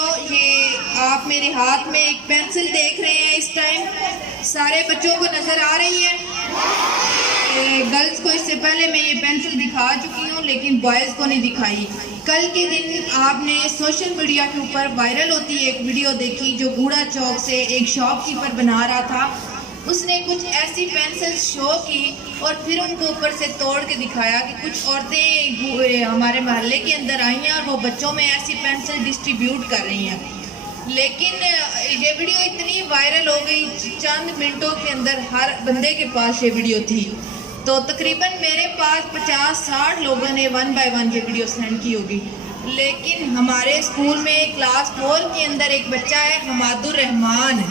تو یہ آپ میرے ہاتھ میں ایک پینسل دیکھ رہے ہیں اس ٹائم، سارے بچوں کو نظر آ رہی ہے؟ گرلز کو اس سے پہلے میں یہ پینسل دکھا چکی ہوں لیکن بوائز کو نہیں دکھائی۔ کل کے دن آپ نے سوشل میڈیا کے اوپر وائرل ہوتی ایک ویڈیو دیکھی جو گوڑا چوک سے ایک شاپ کیپر بنا رہا تھا، اس نے کچھ ایسی پینسل شو کی اور پھر ان کو اوپر سے توڑ کے دکھایا کہ کچھ عورتیں ہمارے محلے کے اندر آئی ہیں اور وہ بچوں میں ایسی پینسل ڈسٹریبیوٹ کر رہی ہیں۔ لیکن یہ ویڈیو اتنی وائرل ہو گئی، چند منٹوں کے اندر ہر بندے کے پاس یہ ویڈیو تھی، تو تقریباً میرے پاس 50-60 لوگوں نے 1 بائی 1 یہ ویڈیو سینڈ کی ہوگی۔ لیکن ہمارے اسکول میں کلاس 4 کے اندر ایک بچہ ہے حماد الرحمان،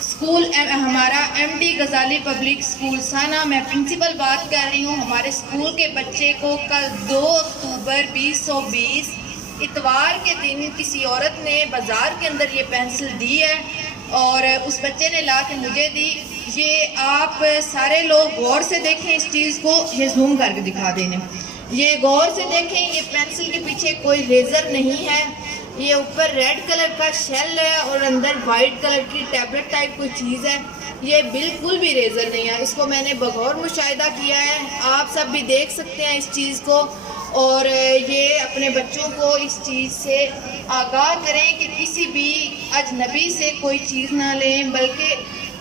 اسکول ہمارا ایم ڈی غزالی پبلک اسکول سانا، میں پرنسپل بات کر رہی ہوں۔ ہمارے اسکول کے بچے کو کل 2 اکتوبر 2020 اتوار کے دن کسی عورت نے بازار کے اندر یہ پینسل دی ہے اور اس بچے نے لا کے مجھے دی۔ یہ آپ سارے لوگ غور سے دیکھیں اس چیز کو، یہ زوم کر کے دکھا دینے، یہ غور سے دیکھیں، یہ پینسل کے پیچھے کوئی ریزر نہیں ہے، یہ اوپر ریڈ کلر کا شیل ہے اور اندر وائٹ کلر کی ٹیبلٹ ٹائپ کوئی چیز ہے، یہ بالکل بھی ریزر نہیں ہے۔ اس کو میں نے بغور مشاہدہ کیا ہے، آپ سب بھی دیکھ سکتے ہیں اس چیز کو، اور یہ اپنے بچوں کو اس چیز سے آگاہ کریں کہ کسی بھی اجنبی سے کوئی چیز نہ لیں، بلکہ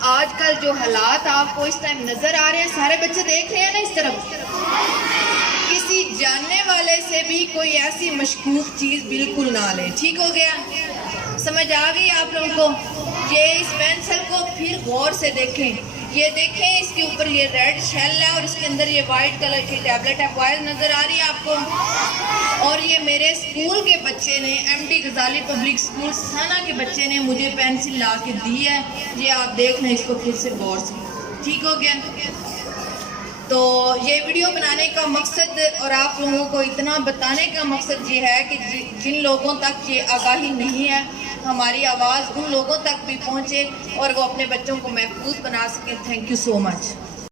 آج کل جو حالات آپ کو اس ٹائم نظر آ رہے ہیں، سارے بچے دیکھ رہے ہیں نا اس طرف، کسی جاننے والے سے بھی کوئی ایسی مشکوک چیز بالکل نہ لیں، ٹھیک ہو گیا؟ سمجھ آ گئی آپ لوگوں کو؟ یہ اس پینسل کو پھر غور سے دیکھیں، یہ دیکھیں اس کے اوپر یہ ریڈ شیل ہے اور اس کے اندر یہ وائٹ کلر کی ٹیبلٹ ہے، وائز نظر آ رہی ہے آپ کو؟ اور یہ میرے اسکول کے بچے نے، ایم ڈی غزالی پبلک اسکول سانا کے بچے نے مجھے پینسل لا کے دی ہے، یہ آپ دیکھ لیں اس کو پھر سے غور سے، ٹھیک ہو گیا؟ تو یہ ویڈیو بنانے کا مقصد اور آپ لوگوں کو اتنا بتانے کا مقصد یہ ہے کہ جن لوگوں تک یہ آگاہی نہیں ہے، ہماری آواز ان لوگوں تک بھی پہنچے اور وہ اپنے بچوں کو محفوظ بنا سکیں۔ Thank you so much.